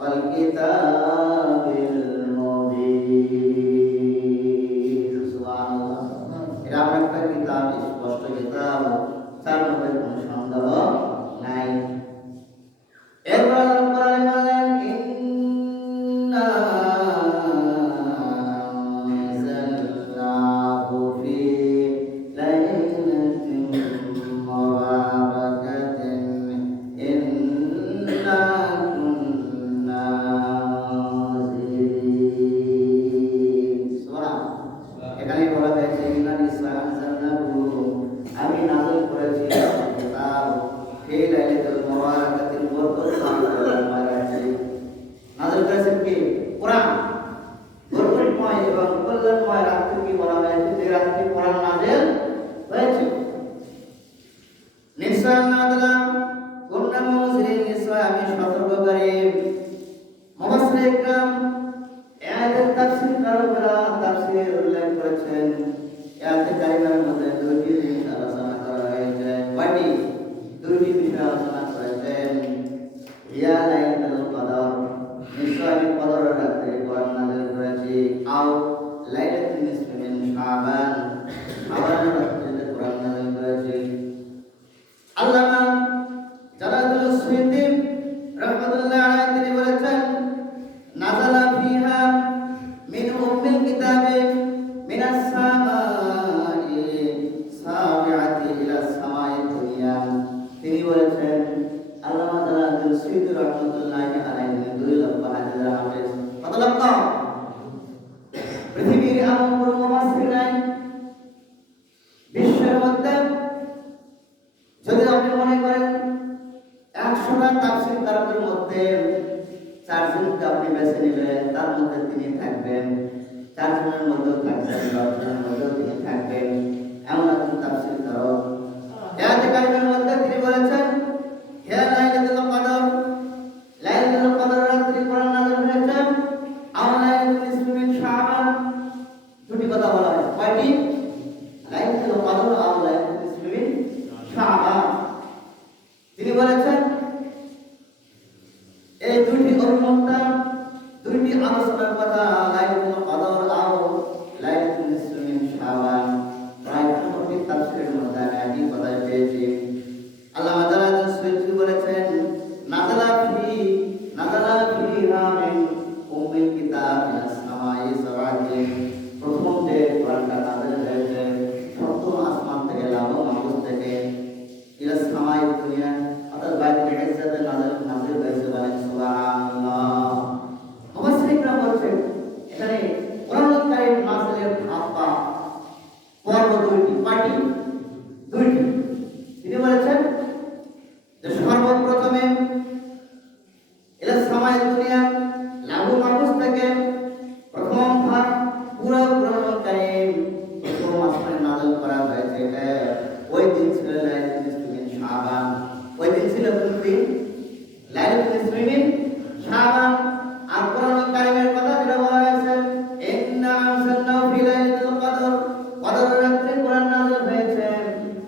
والكتاب المبين سبحان الله এটা আমার একটা কিতাব স্পষ্ট কিতাব তার মধ্যে কোনো সন্দেহ নাই এরপর কোরআন বলেন ইন্না আনজালনাহু ফি লাইলাতিন মুবারাকাতিন ইন্না কুন্না মুনজিরিন সুবহানাল্লাহ এখানে বলা হয়েছে ইন্না আনজালনাহু আমি নাযিল করেছি কিতাব ফি লাইলাতিল মুবারাকাতিন নাযিল করেছেন কি কোরআন বরকতময় এবং কল্যাণময় রাত্রিকে বলা হয়েছে যে রাত্রি কোরআন নাযিল হয়েছে নিশ্চয় আল্লাহ তাআলা কুন্না মুনজিরিন নিশ্চয় আমি সতর্ককারী মুফাসসির ইকরাম আয়াতের তাফসীর কারকরা তাফসীর উল্লেখ করেছেন আয়াতে কারিমার মধ্যে দুটি জিনিস আলোচনা করা হয়েছে কয়টি দুটি বিষয় আলোচনা করেছেন ইয়া লাইলাতুল কদর নিশ্চয় আমি কদরের রাতে কোরআন নাযিল করেছি আও লাইলাতুল নিসফি মিন শাবান শাবানের রাতে কোরআন নাযিল করেছি আল্লামা জালালুল সুয়ুতি রাহমাতুল্লাহ আলাইহি তিনি বলেছেন নাযালা ফিহা মিন উম্মিল কিতাবে মিনাস সামাই সাবিআতি ইলা সামাই দুনিয়া তিনি বলেছেন আল্লামা জালালুল সুয়ুতি রাহমাতুল্লাহ আলাইহি দুই লক্ষ হাদিস হাফেজ কত লক্ষ পৃথিবীর এমন কোন মুফাসসির নাই বিশ্বের মধ্যে যদি আপনি মনে করেন 100টা তাফসীর কারকের মধ্যে 4 জনকে আপনি বেছে নেবেন তার মধ্যে তিনি থাকবেন 4 জনের মধ্যে থাকবেন 10 জনের মধ্যে তিনি থাকবেন এমন একজন তাফসীর কারক আয়াতে কারিমার মধ্যে তিনি বলেছেন হে লাইলাতুল কদর লাইলাতুল কদর রাত্রি কোরআন নাযিল হয়েছে আও লাইলাতুল নিসফি মিন শাবান দুটি কথা বলা হয় কয়টি লাইলাতুল কদর আও লাইলাতুল নিসফি মিন শাবান তিনি বলেছেন এই দুটি অভিমতটা দুটি আলোচনার কথা লাইলাতুল কদর আও লাইলাতুল নিসফি মিন শাবান প্রায় প্রতি তাফসীরের মধ্যে একই কথা পেয়েছি আল্লামা জালালুল সুয়ুতি বলেছেন নাযালা ফিহা মিন উম্মিল কিতাব মিনাস সামাই সাবাতি প্রথম যে কোরআনটা নাযিল হয়েছে সপ্তম আসমান থেকে লাউহ মাহফুজ থেকে ইলা সামাই দুনিয়া অর্থাৎ বাইতুল ইজ্জাতে নাযিল হয়েছে বলেন সুবহানাল্লাহ মুফাসসির ইকরাম বলেছেন এখানে কোরআনুল কারীম নাযিলের ধাপা পর্ব দুইটি পার্টি দুইটি তিনি বলেছেন যে সর্বপ্রথমে ইলা সামাই দুনিয়া লাউহ মাহফুজ থেকে প্রথম ভাগ পুরো কোরআনুল কারীম প্রথম আসমানে নাযিল করা হয়েছে ওই দিন ছিল লাইলাতুল নিসফি মিন শাবান ওই দিন ছিল কোন দিন লাইলাতুল নিসফি মিন শাবান আর কোরআনুল কারীমের কথা যেটা বলা হয়েছে ইন্না আনজালনাহু ফি লাইলাতুল কদর কদরের রাতে কোরআন নাযিল হয়েছে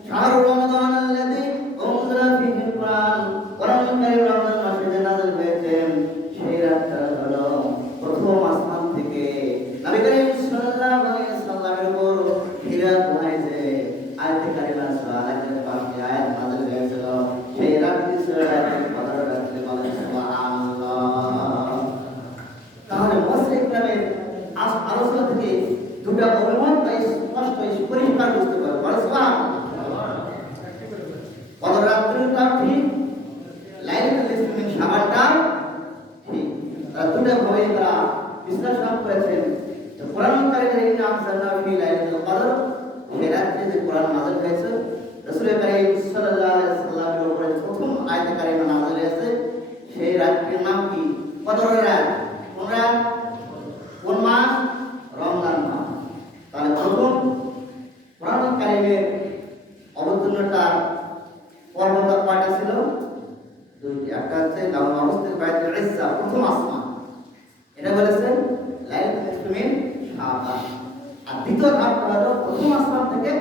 শাহরু রমাদান আল্লাযী উনজিলা ফীহিল কোরআন কোরআনুল কারীম রমজান মাসে যে নাযিল হয়েছে সেই রাতটা হলো প্রথম আসমান থেকে নবী করিম সাল্লাল্লাহু আলাইহি সাল্লামের উপর হীরা হয়েছে আয়াতে কারিমা সুবহানাল্লাহ পাঁচটি আয়াত নাযিল হয়েছিল সেই রাতটি ছিল লাইলাতুল কদর রাতে বলেন সুবহানাল্লাহ তাহলে মুফাসসির ইকরামের আলোচনা থেকে দুটো অভিমত স্পষ্ট পরিষ্কার বুঝতে পারবে বলেন সুবহানাল্লাহ কদর রাত্রিটা ঠিক লাইলাতুল নিসফি মিন শাবানটা ঠিক তারা দুটো ভাবে তারা বিশ্লেষণ করেছেন যে কোরআনুল কারীমের ইন্না আনজালনাহু ফি লাইলাতুল কদর এই রাতে যে কোরআন নাযিল হয়েছে রাসূল করিম সাল্লাল্লাহু আলাইহি সাল্লামের উপরে প্রথম আয়াতে কারিমা নাযিল হয়েছে সেই রাতটির নাম কি কদরের রাত কোন রাত কোন মাস রমজান মাস তাহলে প্রথম কোরআনুল কারীমের অবতীর্ণতা পর্বটা কয়টা ছিল দুইটি একটা হচ্ছে লাউহ মাহফুজ থেকে বাইতুল ইজ্জা প্রথম আসমান এটা বলেছেন লাইলাতুল নিসফি মিন শাবান আর দ্বিতীয় ধাপটা হলো প্রথম আসমান থেকে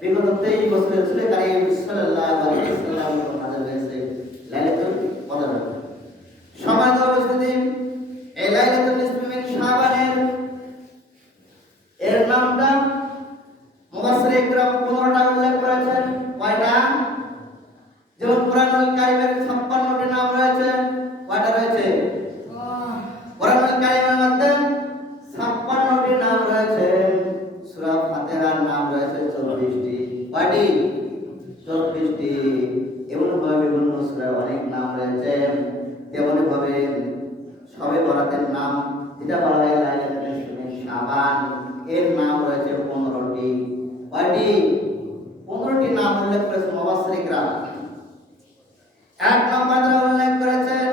বিগত 23 বছরের রাসূল করিম সাল্লাল্লাহু আলাইহি ওয়াসাল্লাম নাযিল হয়েছে লাইলাতুল কদর। সমাজ অবস্থিতি বরাতের নাম যেটা বলা হয় লাইলাতুল নিসফি শাবান, এর নাম রয়েছে 15টি। কয়টি? 15টি নাম উল্লেখ করেছেন মুফাসসিররা। এক নম্বর তারা উল্লেখ করেছেন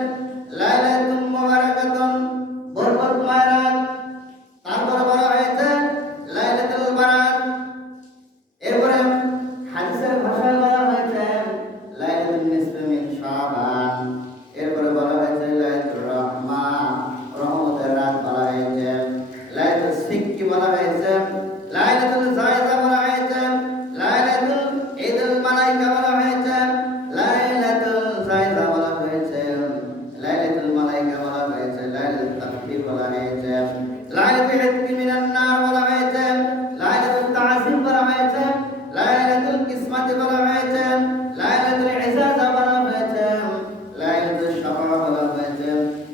লাইলাতুল মুবারাকাতুন, বরকতময় রাত। তারপরে বলা হয়েছে লাইলাতুল বারাত। এরপরে হাদিসের ভাষায় বলা হয়েছে লাইলাতুল নিসফি মিন শাবান। এরপরে বলা হয়েছে লাইলাতুর রাহমা, রহমতের রাত বলা হয়েছে। লাইলাতুল সিক্কি বলা হয়েছে, লাইলাতুল জায়জা বলা হয়েছে, লাইলাতুল ঈদুল মালাইকা বলা হয়েছে, লাইলাতুল জায়জা বলা হয়েছে, লাইলাতুল মালাইকা বলা হয়েছে, লাইলাতুল তাকবীর বলা হয়েছে, লাইলাতুল ইতকি মিনান নার বলা হয়েছে, লাইলাতুল তাযিম বলা হয়েছে, লাইলাতুল কিসমাত বলা হয়েছে, লাইলাতুল ইজাজা বলা হয়েছে, লাইলাতুল শাফা বলা হয়েছে,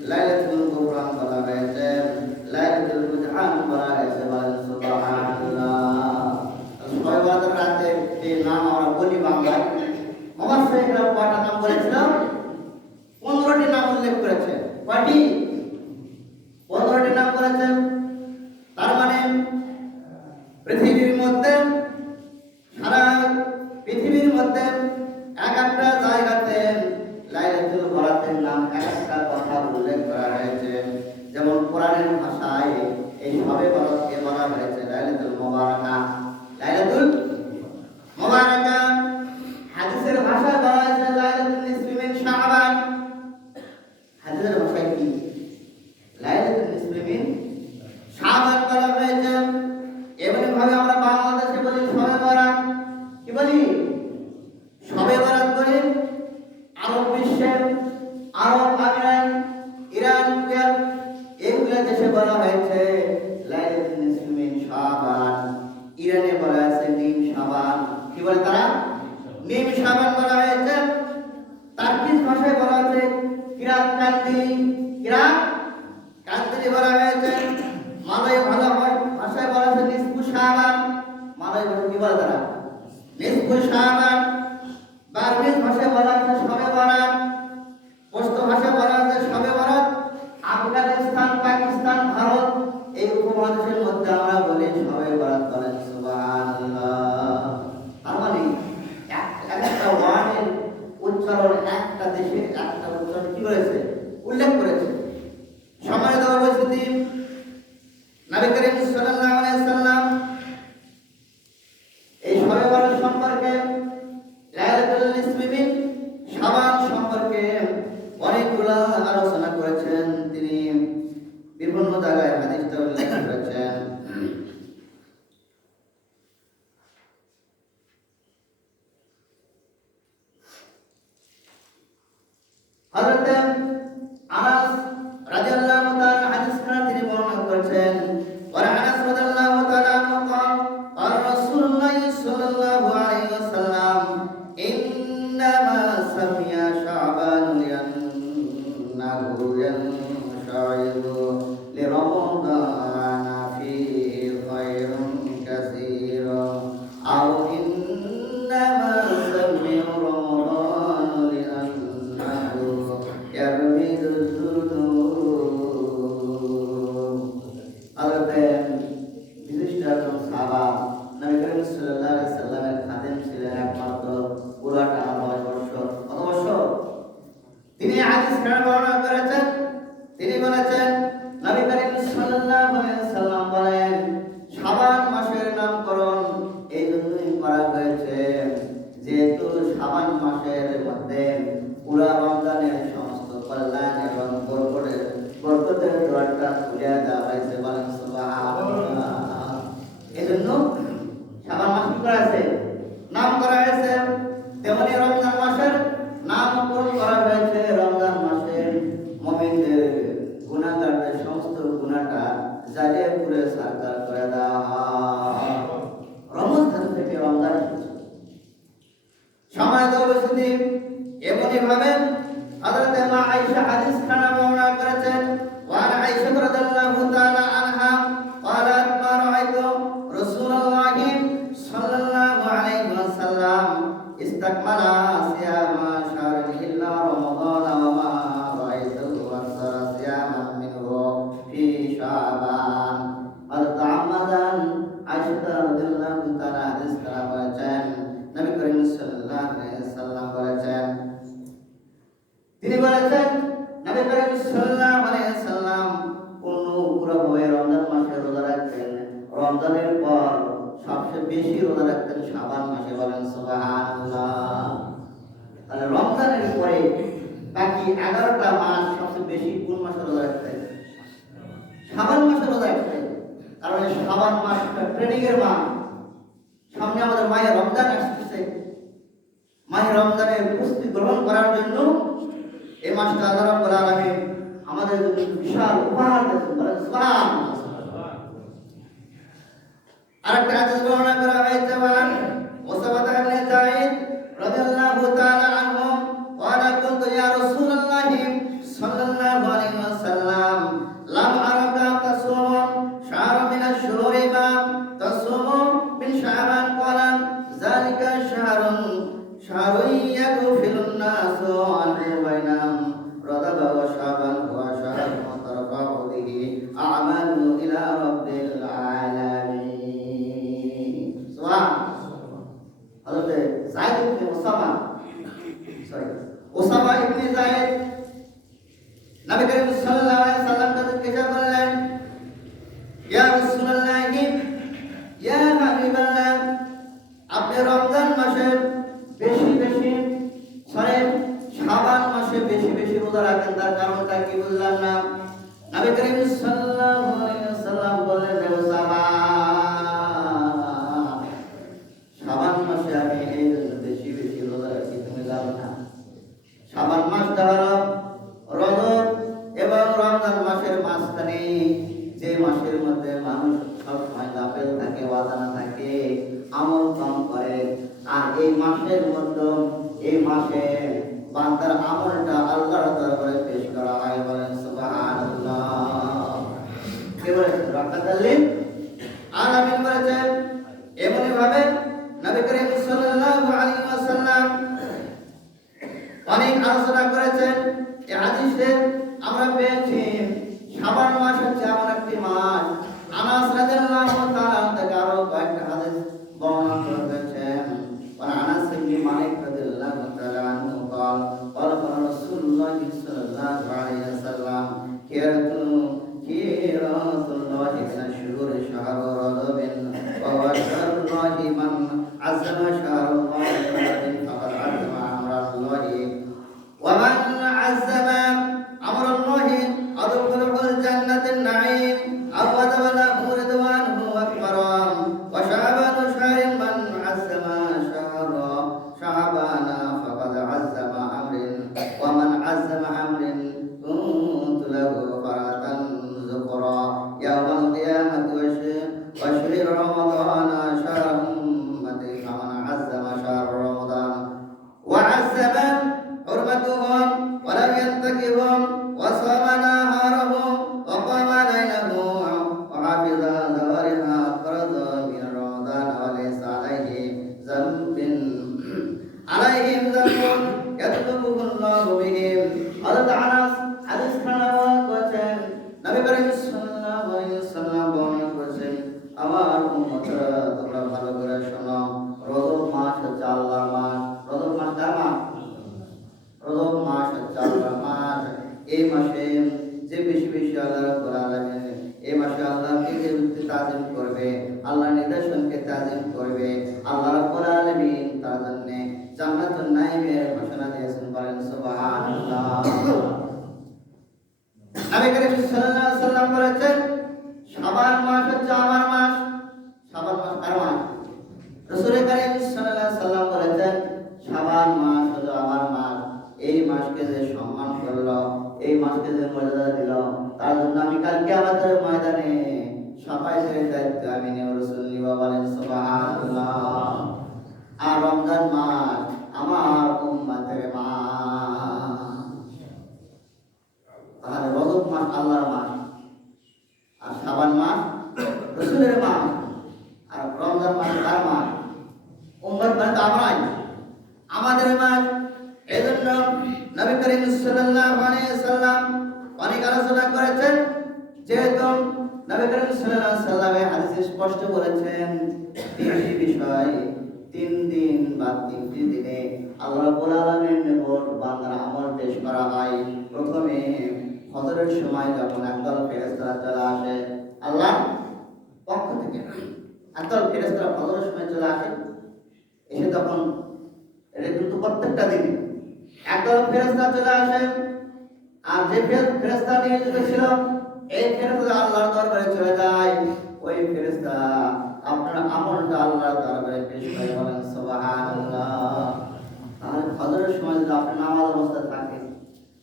লাইলাতুল গুফরান বলা হয়েছে, লাইলাতুল রুজহান বলা হয়েছে। সুবহানাল্লাহ। সবাই বরাতের রাতে এই নাম আমরা বলি বাংলায়। মুফাসসিররা কয়টা নাম বলেছিল? 15টি নাম উল্লেখ করেছে। কয়টি? 15টি নাম করেছে। তার মানে পৃথিবীর মধ্যে, সারা পৃথিবীর মধ্যে এক একটা জায়গাতে লাইলাতুল বরাতের নাম এক একটা কথা উল্লেখ করা হয়েছে। যেমন কোরআনের ভাষায় এই শবে বরাতকে বলা হয়েছে লাইলাতুল মুবারাকা, লাইলাতুল মুবারাকা। হাদিসের ভাষায় বলা হয়েছে লাইলাতুল নিসফি মিন শাবান। হাদিসের ভাষায় কি? লাইলাতুল নিসফি মিন শাবান বলা হয়েছে। এমনি ভাবে আমরা বাংলাদেশে বলি শবে বরাত। কি বলি? শবে বরাত বলি। আরব বিশ্বে, আরব আমিরাত, ইরান, কুয়েত, এগুলো দেশে বলা হয়েছে লাইলাতুল নিসফি মিন শাবান। ইরানে বলা হয়েছে নিম শাবান। কি বলে তারা? নিম শাবান বলা হয়েছে। তার্কিশ ভাষায় বলা হয়েছে কিরাত কান্দিলি, কিরাত কান্দিলি বলা হয়েছে। মালয় ভাষায় বলা হয়েছে নিসফু শাবান। মালয় ভাষায় কি বলে তারা? নিসফু শাবান। বার্মিজ ভাষায় বলা হয়েছে শবে বরাত। পশতু ভাষায় বলা হয়েছে শবে বরাত। আফগানিস্তান, পাকিস্তান, ভারত এই উপমহাদেশের মধ্যে আমরা বলি শবে বরাত। বলেন সুবহানাল্লাহ। তার মানে একটা ওয়ার্ডের উচ্চারণ একটা দেশে একটা উচ্চারণ কি করেছে? উল্লেখ করেছে। সম্মানিত উপস্থিতি, নবী করিম সাল্লাল্লাহু আলাইহি সাল্লাম এই শবে বরাত সম্পর্কে, লাইলাতুল নিসফি মিন শাবান সম্পর্কে অনেকগুলো আলোচনা করেছেন। তিনি বিভিন্ন জায়গায় হাদিসটা উল্লেখ করেছেন। হযরত আনাস রাদিয়াল্লাহু তাআলা হাদিসটা তিনি বর্ণনা করেছেন। ওয়া আনাস রাদিয়াল্লাহু তাআলা قال قال رسول الله صلى الله عليه وسلم إنما سمي شعبان لأنه ينشعب لرمضان فيه خير كثير أو إنما سمي رمضان لأنه يرمد الذنوب. বিশিষ্ট একজন সাহাবা, নবী করিম সাল্লাল্লাহু আলাইহি সাল্লামের খাদেম ছিলেন একমাত্র পুরাটা 9 বছর। কত বছর? তিনি হাদিস বর্ণনা করেছেন। তিনি বলেছেন নবী করিম সাল্লাল্লাহু আলাইহি সাল্লাম বলেন শাবান মাসের নামকরণ এই জন্যই করা হয়েছে যেহেতু শাবান মাসের মধ্যে পুরা রমজানের সমস্ত কল্যাণ এবং বরকতের দরজা খুলে দেওয়া হয়েছে। বলেন সুবহানাল্লাহ। এজন্য শাবান মাস কি করা হয়েছে? নাম করা হয়েছে। তেমনি রমজান মাসের নামকরণ করা হয়েছে। রমজান মাসে মুমিনদের গুনাহ বেশি রোজা রাখতেন শাবান মাসে, বলেন সুবহানাল্লাহ। তাহলে রমজানের পরে বাকি 11টা মাস সবচেয়ে বেশি কোন মাসে রোজা রাখতেন? শাবান মাসে রোজা রাখতেন। কারণ এই শাবান মাসটা ট্রেনিং এর মাস। সামনে আমাদের মায়ের রমজান আসতেছে। মায়ের রমজানের প্রস্তুতি গ্রহণ করার জন্য এই মাসটা আল্লাহ রাব্বুল আলামিন আমাদের জন্য বিশাল উপহার দিয়েছেন, বলেন সুবহানাল্লাহ। আরেকটা হাদিস বর্ণনা করা হয়েছে, বলেন মুসাবাত ইবনে যায়েদ রাদিয়াল্লাহু তাআলা আনহু ওয়ালা কুনতু ইয়া রাসূলুল্লাহ সাল্লাল্লাহু আলাইহি ওয়াসাল্লাম লাম আরাকা তাসুম শাহরা মিন আশ-শুহুরি মা তাসুম মিন শাবান ক্বালা যালিকা শাহরুন ইয়াগফিলুন নাসু আনহু বাইনাম রাদাবা ওয়া শাবান ওয়া শাহরুন তারফাউ বিহি আমালু ইলা রাব্বিল আলামিন। হযরত যায়েদ ইবনে ওসামা ইবনে যায়েদ নবী করিম সাল্লাল্লাহু আলাইহি সাল্লাম কে জিজ্ঞাসা করলেন, ইয়া রাসূলুল্লাহ, ইয়া হাবিবাল্লাহ, আপনি রমজান মাসে বেশি বেশি শাবান মাসে বেশি বেশি রোজা রাখেন, তার কারণটা কি বুঝলাম না। নবী করিম সাল্লাল্লাহু আলাইহি সাল্লাম বললেন, ওসামা, শাবান মাসে আমি এই জন্য বেশি বেশি রোজা রাখি, তুমি জানো না? শাবান মাসটা হলো রজব এবং রমজান মাসের মাঝখানে, যে মাসের মধ্যে মানুষ সব সময় গাফেল থাকে, ওয়াদানা থাকে, আমল কম করে। আর এই মাসের মধ্যে, এই মাসে বান্দার আমলটা আল্লাহর দরবারে পেশ করা হয়, বলেন সুবহানাল্লাহ। কে বলেছেন? রাব্বুল আলামিন বলেছেন। এমনি ভাবে নবী করিম সাল্লাল্লাহু আলাইহি ওয়াসাল্লাম অনেক আলোচনা করেছেন। এই হাদিসে আমরা পেয়েছি শাবান মাস হচ্ছে এমন একটি মাস। আনাস রাদিয়াল্লাহু তাআলা থেকে আরো কয়েকটা হাদিস বর্ণনা করেছেন। আনাস ইবনে মালিক রাদিয়াল্লাহু তাআলা আনহু قال قال رسول الله صلى الله عليه وسلم خيرة الله من الشهور شهر رجب وهو شهر الله من عزم شهر الله فقد عزم أمر الله ومن عزم أمر الله أدخله الجنة النعيم أو وجب له رضوانه وكرم وشعبان شهر من عزم شهر شعبان فقد عزم أمر ومن عزم أمر كنت له فرة ذكرى يوم القيامة وشهر رمضان شهر أمتي فمن عزم شهر رمضان وعزم حرمتهم ولم ينتكبهم وصام نهارهم وقام ليله وحفظ ظهرها فرض من رمضان وليس عليهم ذنب يطلبه الله بهم হযরত আনাস হাদিস খানা করেছেন। নবী করিম সাল্লাল্লাহু আলাইহি ওয়াসাল্লাম বর্ণনা করেছেন, আমার উম্মতরা তোমরা ভালো করে শোনো, রজব মাস হচ্ছে আল্লাহর মাস। রজব মাস কার মাস? রজব মাস হচ্ছে আল্লাহর মাস। এই মাসে যে বেশি বেশি আল্লাহ রাব্বুল আলামিন এই মাসে আল্লাহকে যে তাজিম করবে, আল্লাহর নির্দেশনকে তাজিম করবে, আল্লাহ রাব্বুল আলামিন তার জন্য জান্নাতুন নাঈমের ঘোষণা দিয়েছেন, বলেন সুবহানাল্লাহ। নবী করিম সাল্লাল্লাহু আলাইহি ওয়াসাল্লাম বলেছেন, শাবান মাস হচ্ছে আমার মাস। শাবান মাস কার মাস? রাসূল করিম সাল্লাল্লাহু আলাইহি ওয়াসাল্লাম বলেছেন, শাবান মাস হলো আমার মাস। এই মাসকে যে সম্মান করলো, এই মাসকে যে মর্যাদা দিল, তার জন্য আমি কালকে আমাদের ময়দানে সাফাইয়ের দায়িত্ব আমি নিয়ে রাসূল নিব, বলেন সুবহানাল্লাহ। আর রমজান মাস আমার উম্মতের মাস। তাহলে রজব মাস আল্লাহর মাস, আর শাবান মাস রাসূলের মাস, আর রমজান মাস কার মাস? উম্মত মানে তো আমরাই, আমাদের মাস। এজন্য নবী করিম সাল্লাল্লাহু আলাইহি ওয়াসাল্লাম অনেক আলোচনা করেছেন। যেহেতু নবী করিম সাল্লাল্লাহু আলাইহি ওয়াসাল্লাম এই হাদিসে স্পষ্ট বলেছেন, তিনটি বিষয়, 3 দিন বা 3টি দিনে আল্লাহ রাব্বুল আলামিনের নিকট বান্দার আমল পেশ করা হয়। প্রথমে ফজরের সময় যখন একদল ফেরেশতা চলে আসে আল্লাহর পক্ষ থেকে, একদল ফেরেশতারা ফজরের সময় চলে আসে, এসে তখন এটা কিন্তু প্রত্যেকটা দিনই একদল ফেরেশতা চলে আসে, আর যে ফেরেশতা নিয়োজিত ছিল এই ফেরেশতা আল্লাহর দরবারে চলে যায়। ওই ফেরেশতা আপনার আমলটা আল্লাহর দরবারে পেশ করে, বলেন সুবহানাল্লাহ। তাহলে ফজরের সময় যদি আপনি নামাজ অবস্থায় থাকেন,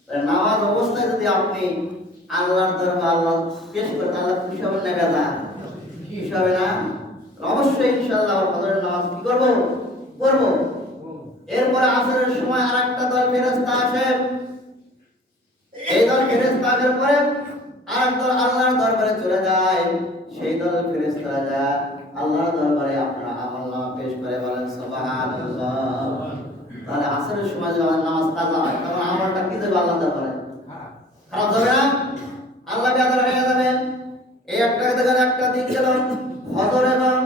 তাহলে নামাজ অবস্থায় যদি আপনি আল্লাহর দরবারে আল্লাহ পেশ করেন, আল্লাহ খুশি হবেন না বেদা? খুশি হবে না? অবশ্যই ইনশাআল্লাহ ফজরের নামাজ কি করব? করব। এরপরে আসরের সময় আরেকটা দল ফেরেশতা আসে, এই দল ফেরেশতা আসার পরে আরেক দল আল্লাহর দরবারে চলে যায়। সেই দল ফেরেশতারা যায় আল্লাহর দরবারে আপনার আমলনামা পেশ করে, বলেন সুবহানাল্লাহ। তাহলে আসরের সময় যদি আমাদের নামাজ কাজা হয়, তখন আমলটা কি দেবে আল্লাহর দরবারে? খারাপ যাবে না? আল্লাহ বেয়াদর হয়ে যাবে। এই একটা দিক গেল ফজর এবং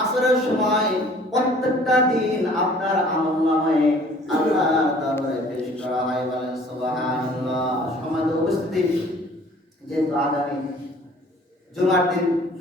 আসরের সময় প্রত্যেকটা দিন আপনার আমলনামায় আল্লাহর দরবারে পেশ করা হয়, বলেন সুবহানাল্লাহ। সম্মানিত উপস্থিতি, যেহেতু আগামী জুমার দিন